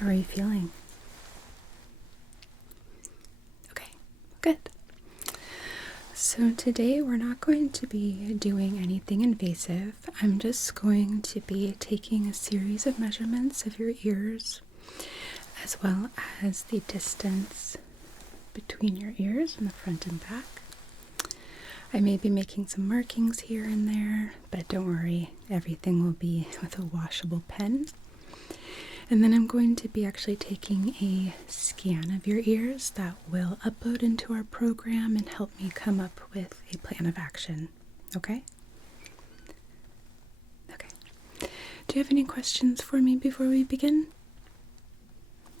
How are you feeling? Okay, good. So today we're not going to be doing anything invasive. I'm just going to be taking a series of measurements of your ears, as well as the distance between your ears in the front and back. I may be making some markings here and there, but don't worry, everything will be with a washable pen. And then I'm going to be actually taking a scan of your ears that will upload into our program and help me come up with a plan of action. Okay? Okay. Do you have any questions for me before we begin?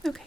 Okay.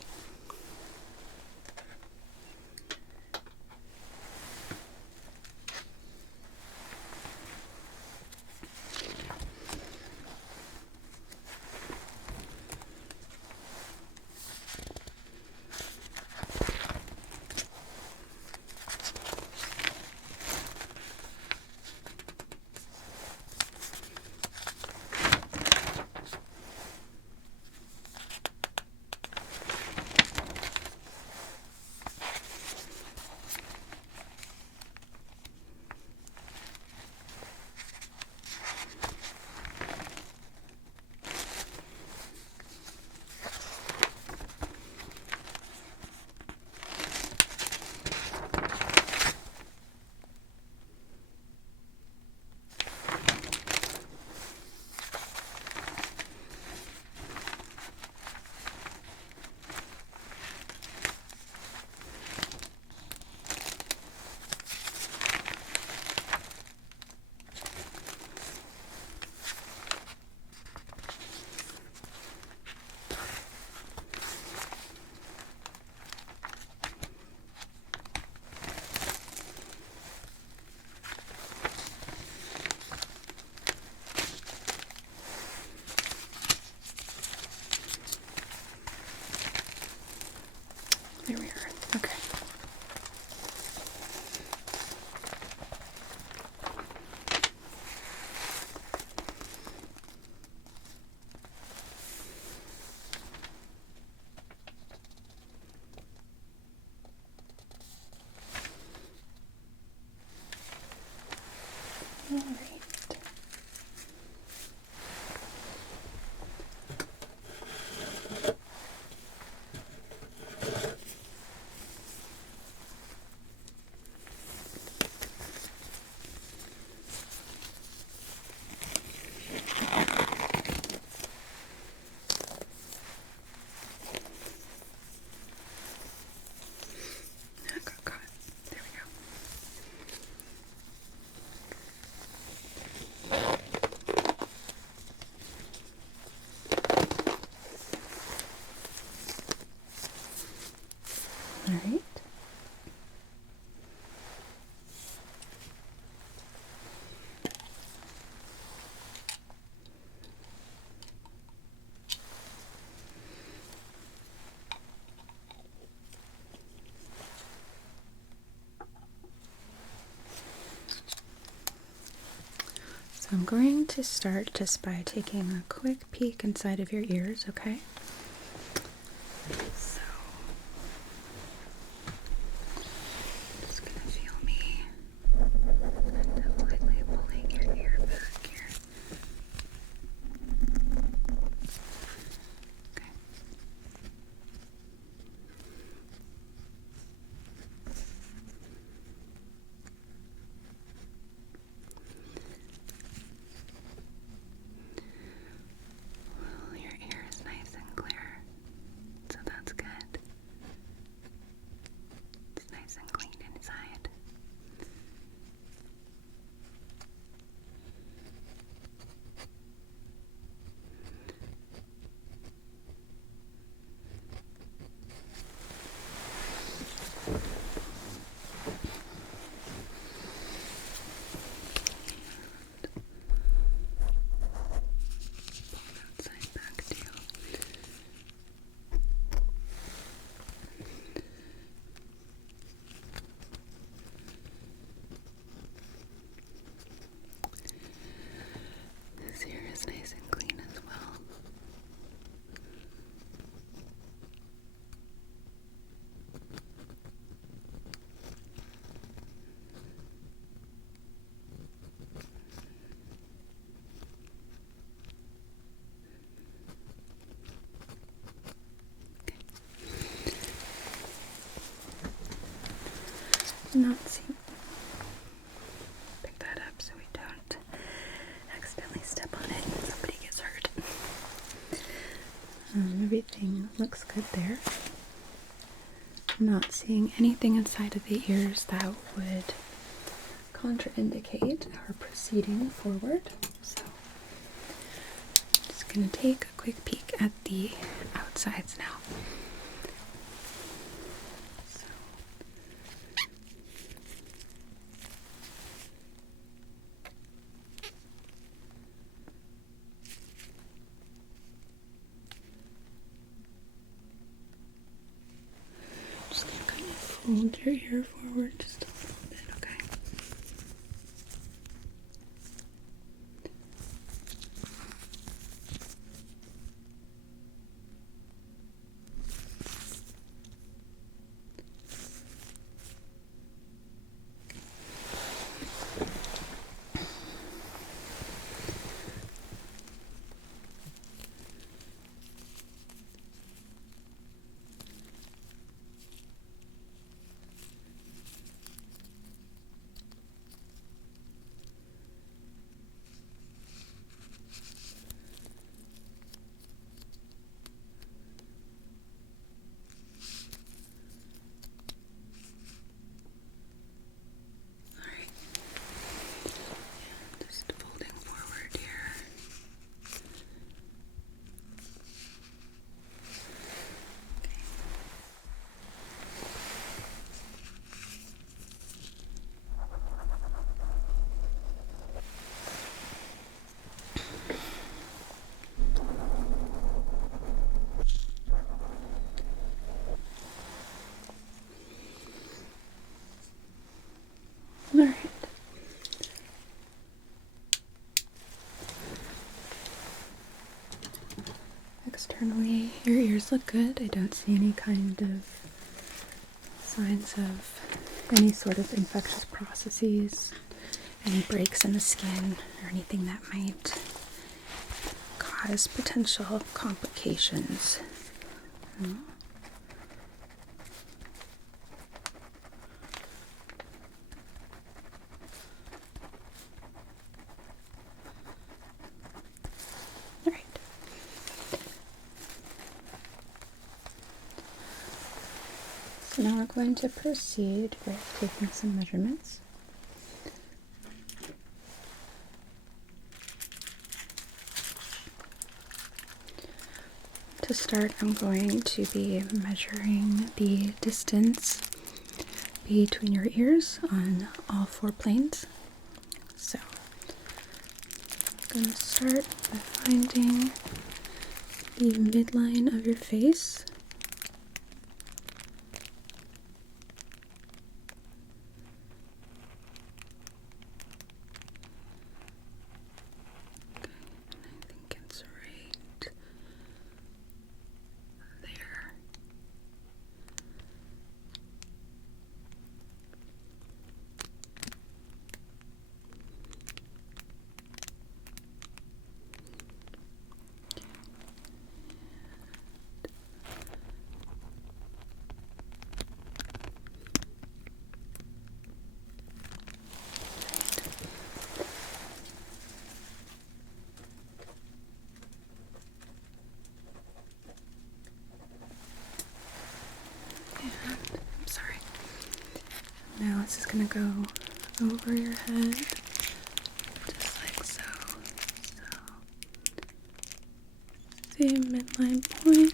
There we are. Okay. All right. That got caught. There we go. All right. So I'm going to start just by taking a quick peek inside of your ears, okay? So, just gonna feel me kind of lightly pulling your ear back here. Okay. Well, your ear is nice and not seem. Pick that up so we don't accidentally step on it and somebody gets hurt. Everything looks good there. I'm not seeing anything inside of the ears that would contraindicate our proceeding forward. So I'm just going to take a quick peek at the outsides now. Hold your ear forward just a little bit, okay? Alright. Externally, your ears look good. I don't see any kind of signs of any sort of infectious processes, any breaks in the skin, or anything that might cause potential complications. So now we're going to proceed with taking some measurements. To start, I'm going to be measuring the distance between your ears on all four planes. So I'm going to start by finding the midline of your face. Now this is going to go over your head, just like so. So, the midline point.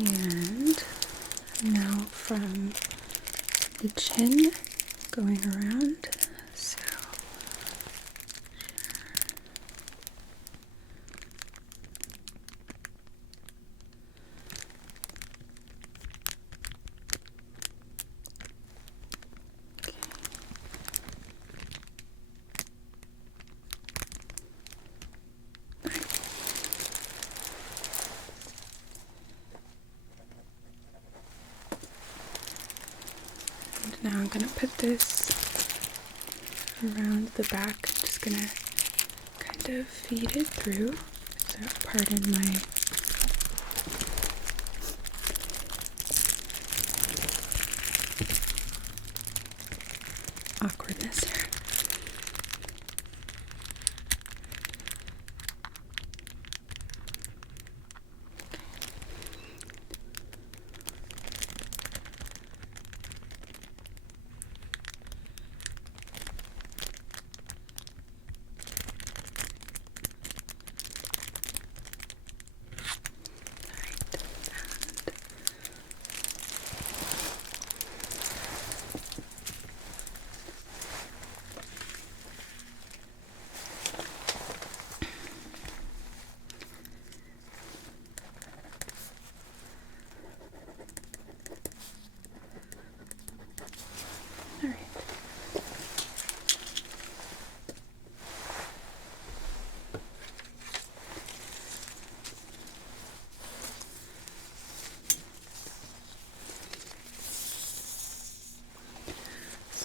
And now from the chin going around, so now I'm going to put this around the back. I'm just going to kind of feed it through. So pardon my awkwardness here.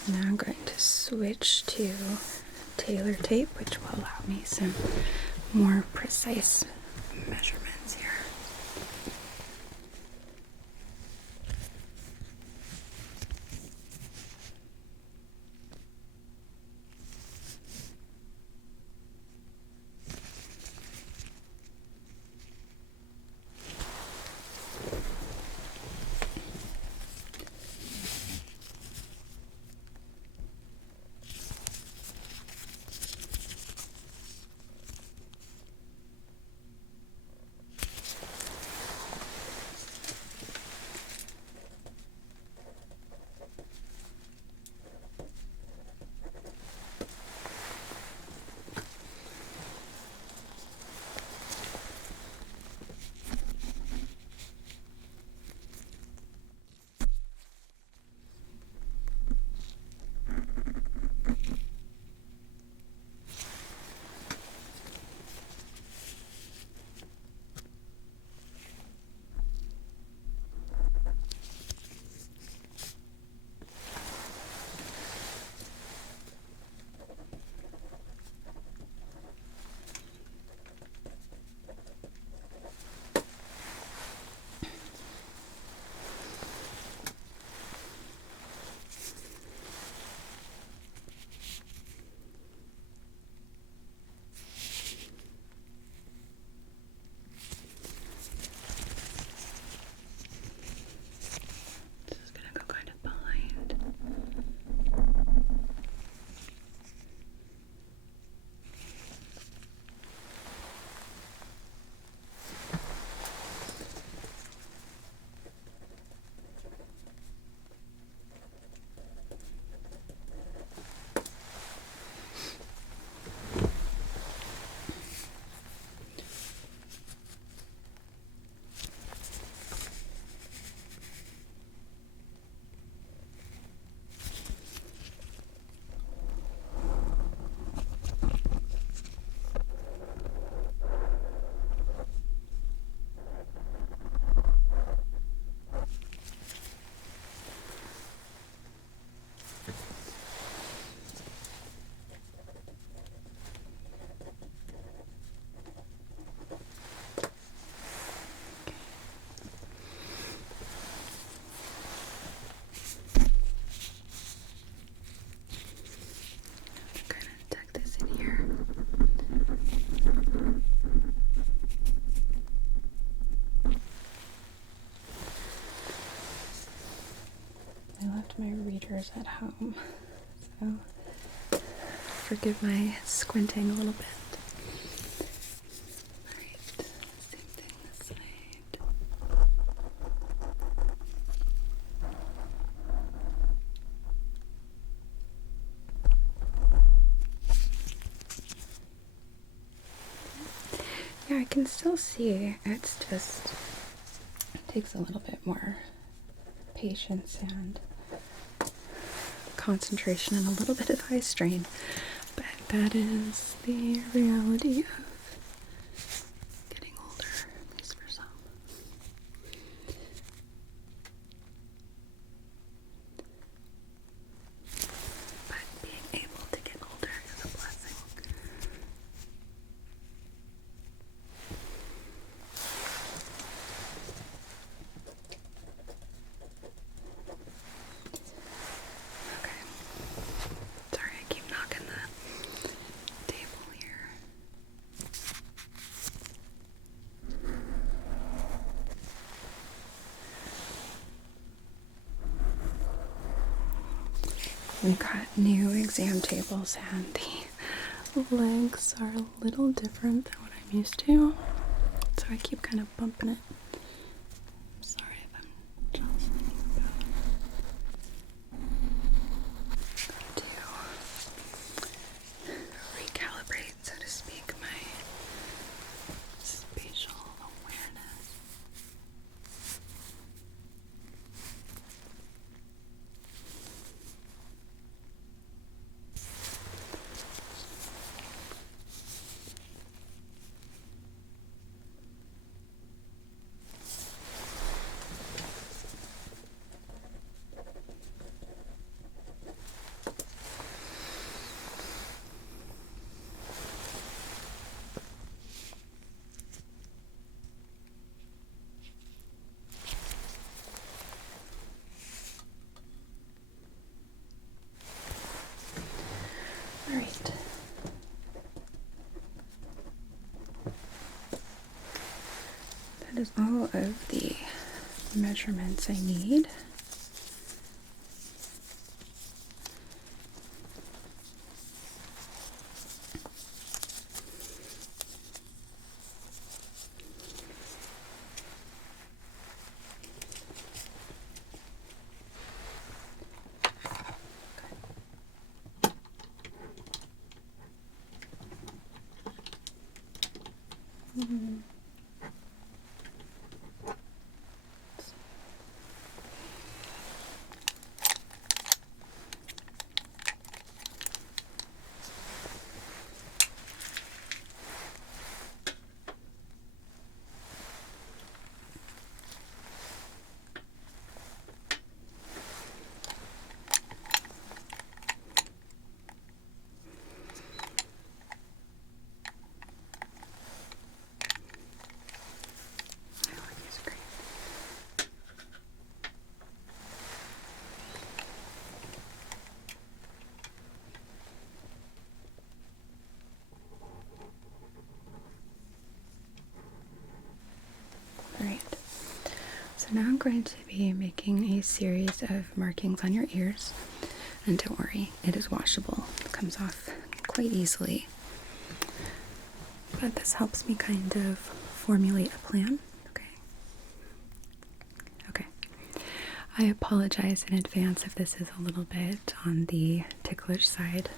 Now I'm going to switch to tailor tape, which will allow me some more precise measurements here. My readers at home, so forgive my squinting a little bit. Alright, same thing this side. Yeah, I can still see. It's just, it takes a little bit more patience and concentration and a little bit of eye strain, but that is the reality of getting older, at least for some. We got new exam tables and the legs are a little different than what I'm used to, so I keep kind of bumping it. I'm sorry if I'm jostling to recalibrate, so to speak, my spatial awareness. All right. That is all of the measurements I need. Alright, so now I'm going to be making a series of markings on your ears, and don't worry, it is washable. It comes off quite easily, but this helps me kind of formulate a plan. Okay. I apologize in advance if this is a little bit on the ticklish side.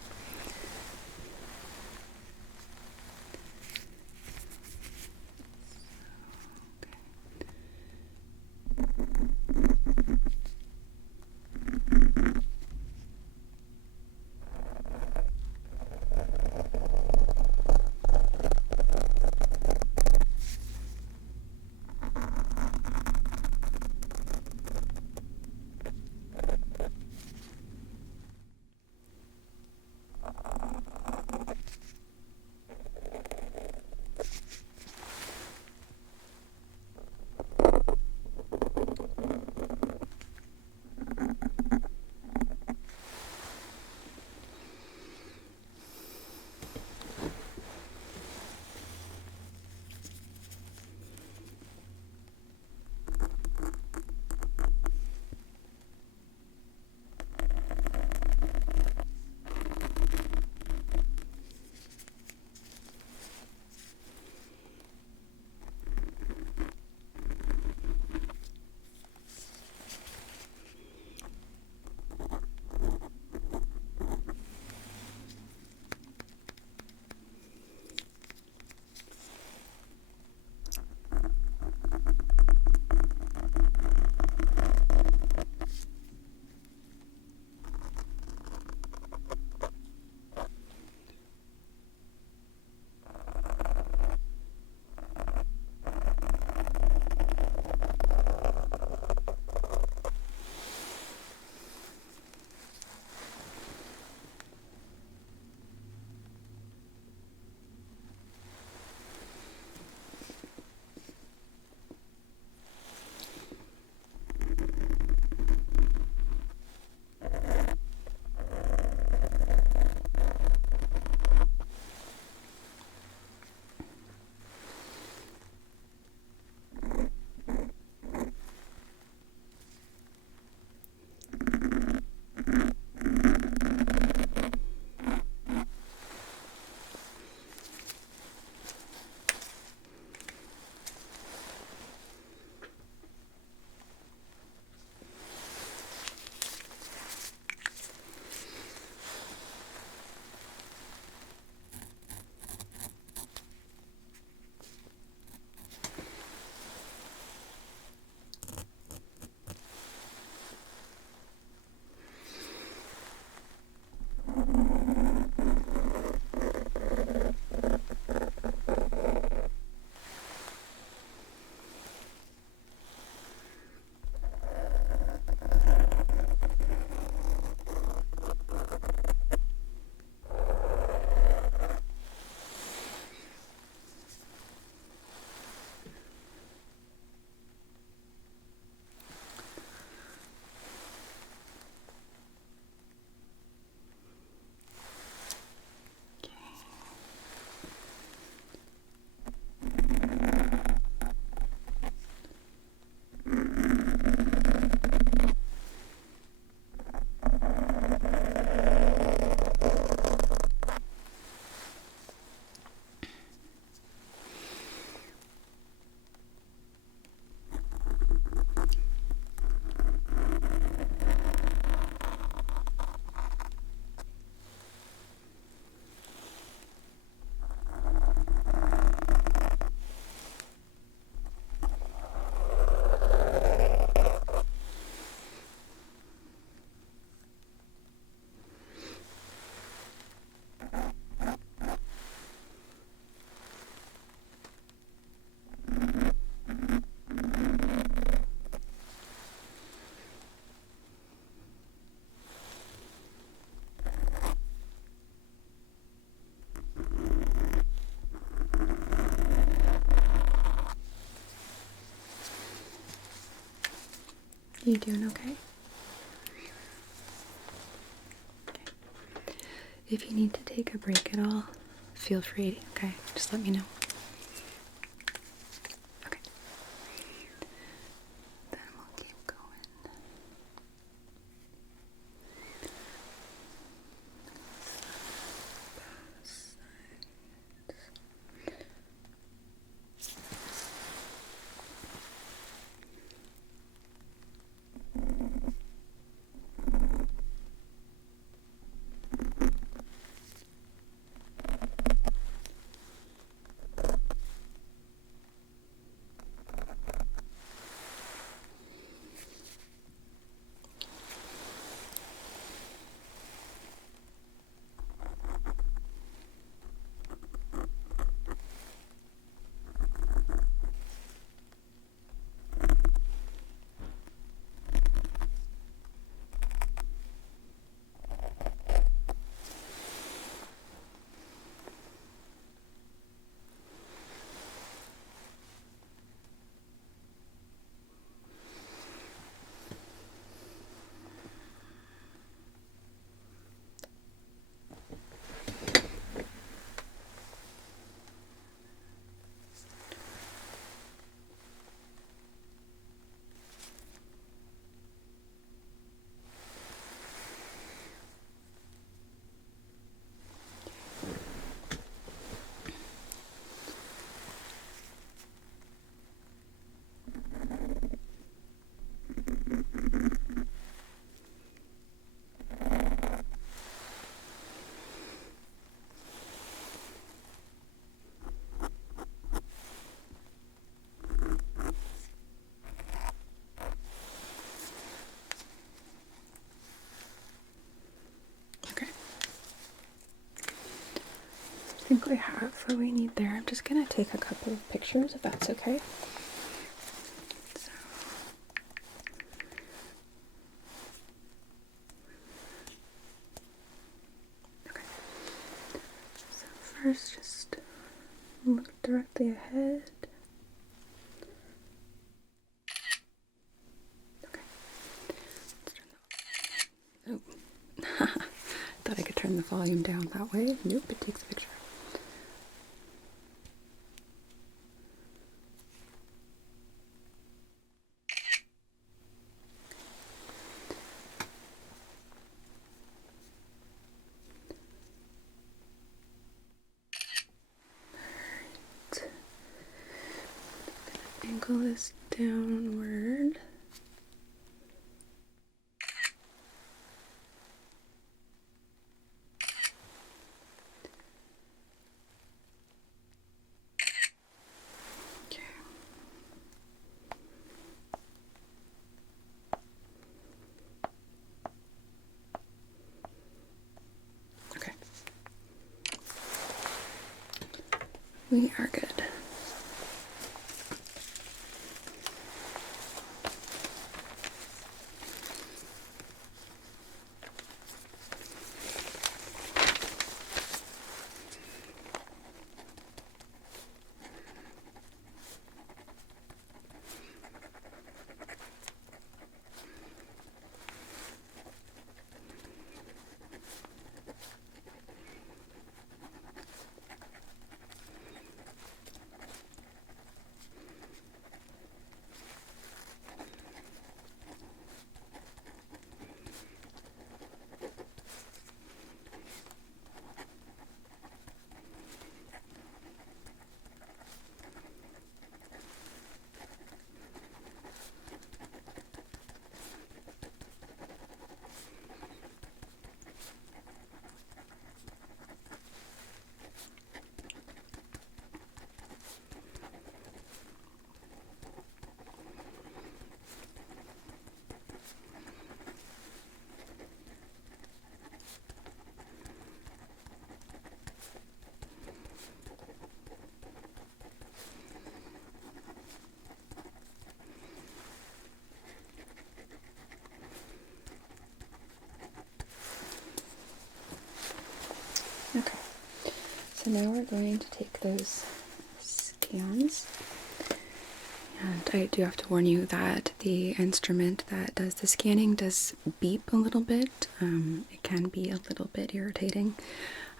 You doing okay? Okay. If you need to take a break at all, feel free, okay? Just let me know. Okay. Then we'll keep going. Okay. I think we have what we need there. I'm just gonna take a couple of pictures if that's okay. So. Okay. So first, just look directly ahead. Okay. Oh. Thought I could turn the volume down that way. Nope, it takes a picture. Alright. Angle this downward. Okay. We are good. Okay, so now we're going to take those scans And I do have to warn you that the instrument that does the scanning does beep a little bit. It can be a little bit irritating.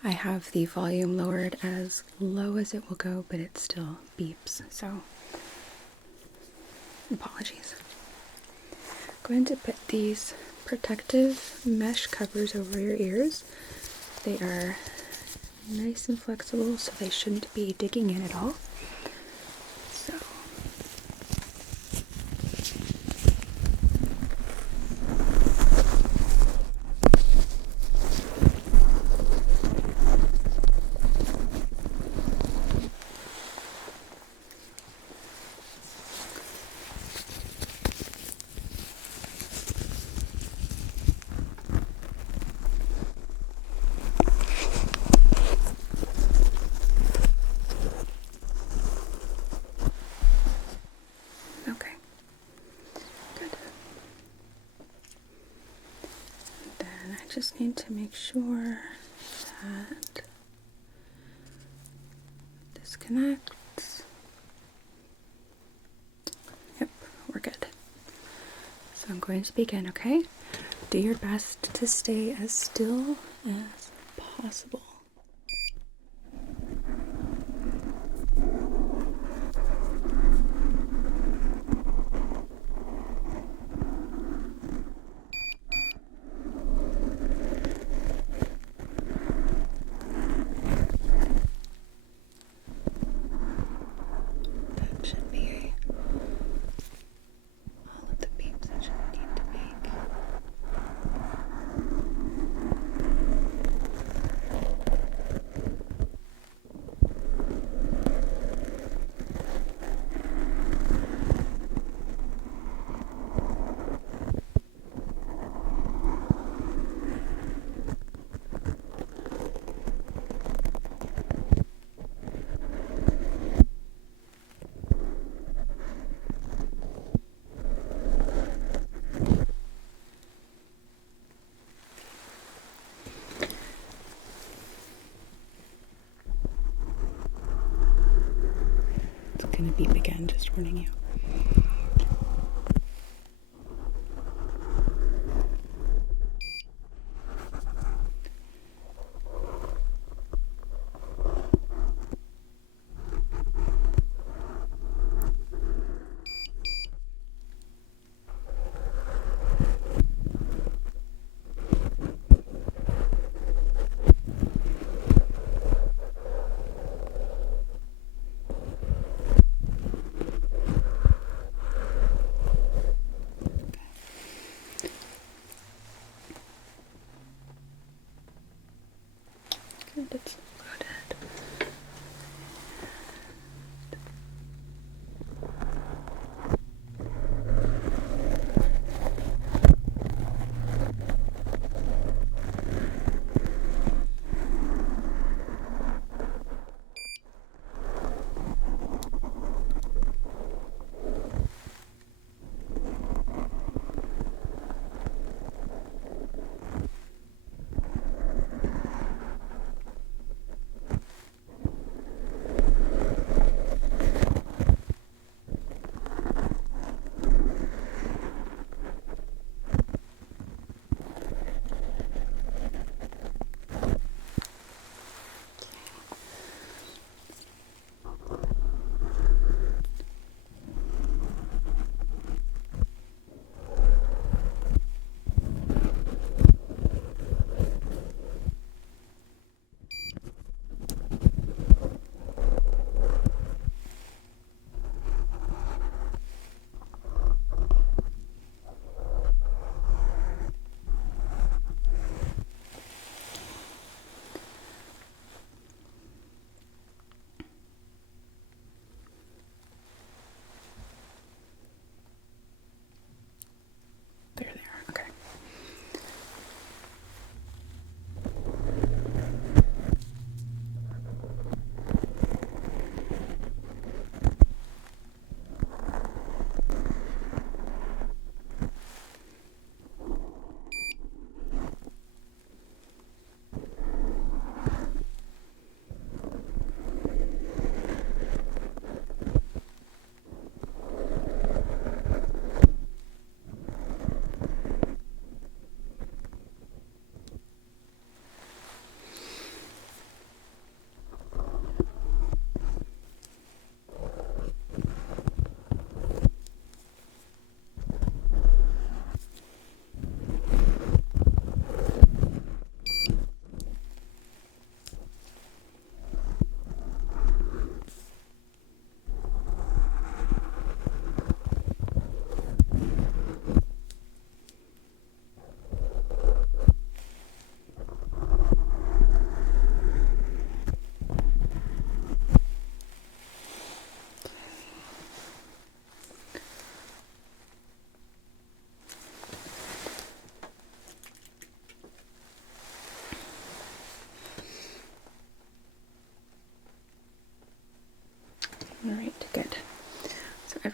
I have the volume lowered as low as it will go, but it still beeps, so apologies. I'm going to put these protective mesh covers over your ears. They are nice and flexible, so they shouldn't be digging in at all. So okay, good. Then I just need to make sure that this connects. Yep, we're good. So I'm going to begin, okay? Do your best to stay as still as possible. That should be all of the beeps I should need to make. It's gonna beep again, just warning you. Good, it's loaded.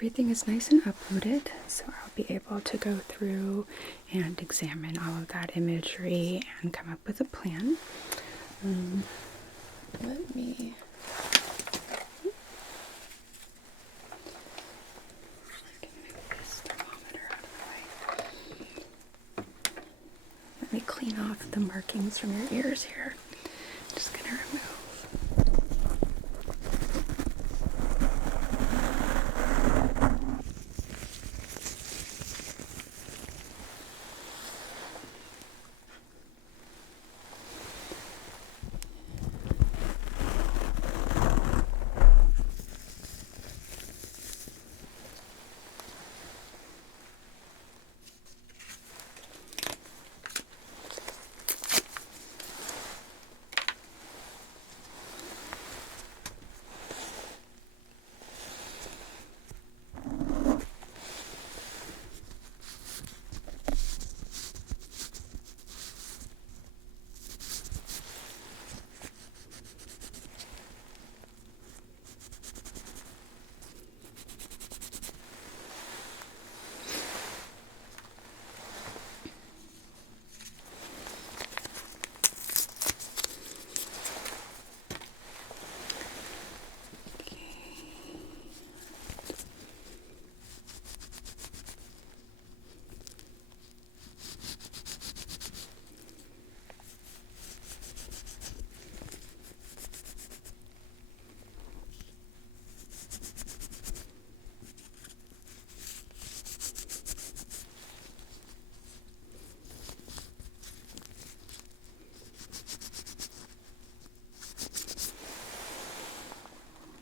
everything is nice and uploaded, so I'll be able to go through and examine all of that imagery and come up with a plan. Let me move this thermometer out of the way. Let me clean off the markings from your ears here. Just gonna remove.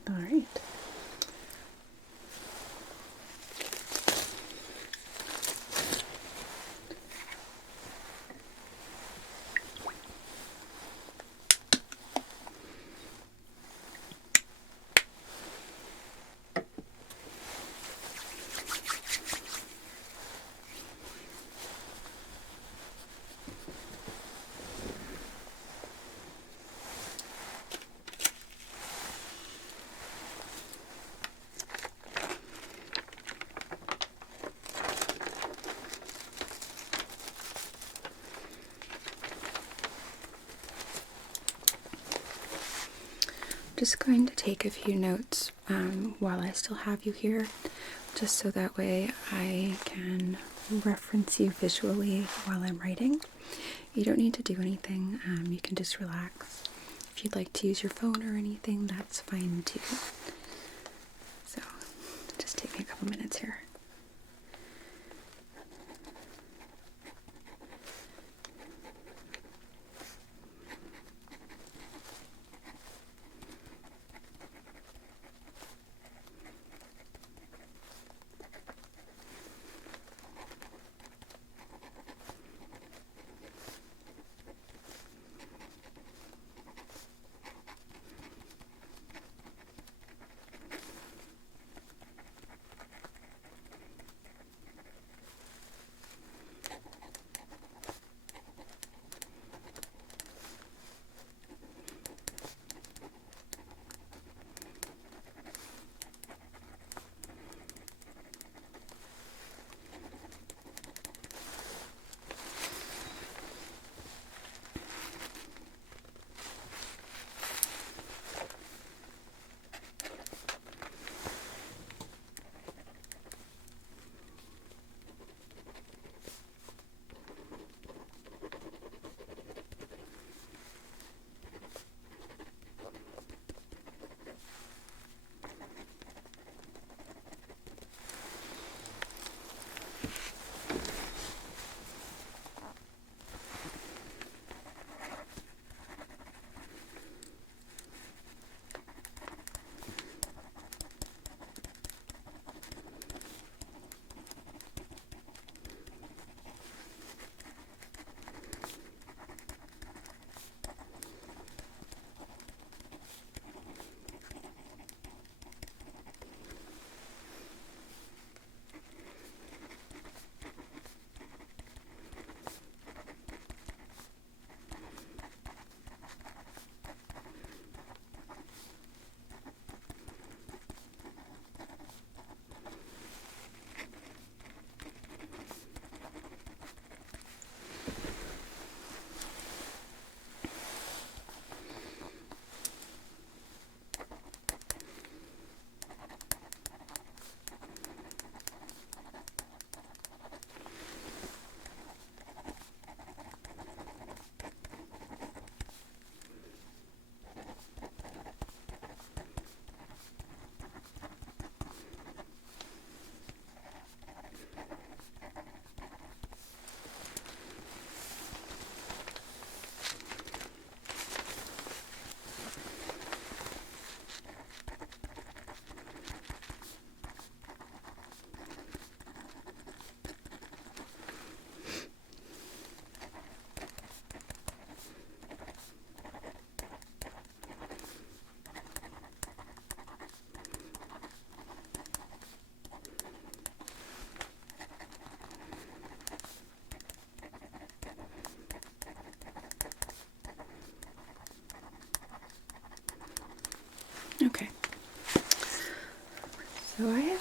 All right. Just going to take a few notes while I still have you here, just so that way I can reference you visually while I'm writing. You don't need to do anything, you can just relax. If you'd like to use your phone or anything, that's fine too. So, just take me a couple minutes here.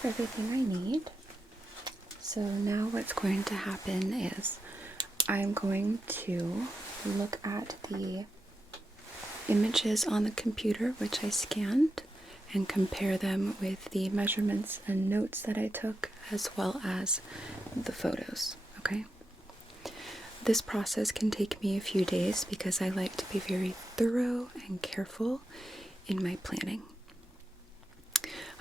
have everything I need. So now what's going to happen is I'm going to look at the images on the computer which I scanned and compare them with the measurements and notes that I took, as well as the photos, okay? This process can take me a few days because I like to be very thorough and careful in my planning.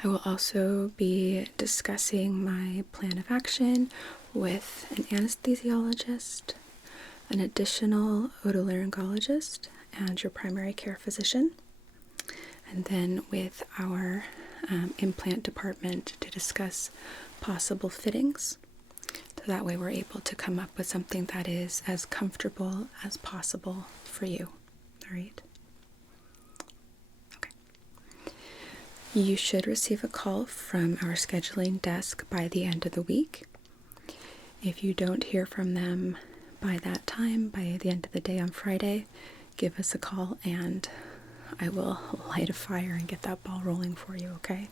I will also be discussing my plan of action with an anesthesiologist, an additional otolaryngologist, and your primary care physician, and then with our implant department to discuss possible fittings. So that way we're able to come up with something that is as comfortable as possible for you. All right? Okay. You should receive a call from our scheduling desk by the end of the week. If you don't hear from them by that time, by the end of the day on Friday, give us a call and I will light a fire and get that ball rolling for you, okay?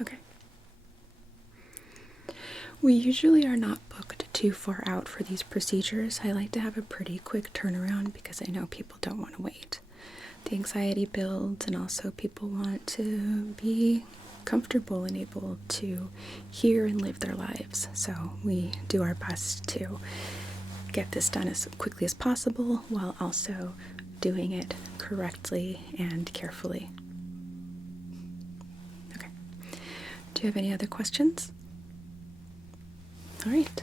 Okay. We usually are not booked too far out for these procedures. I like to have a pretty quick turnaround because I know people don't want to wait. The anxiety builds, and also people want to be comfortable and able to hear and live their lives. So we do our best to get this done as quickly as possible while also doing it correctly and carefully. Okay. Do you have any other questions? All right.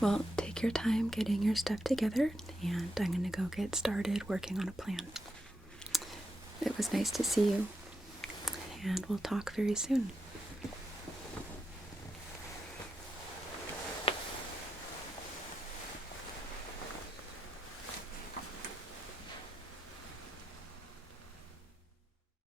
Well, take your time getting your stuff together, and I'm going to go get started working on a plan. It was nice to see you, and we'll talk very soon.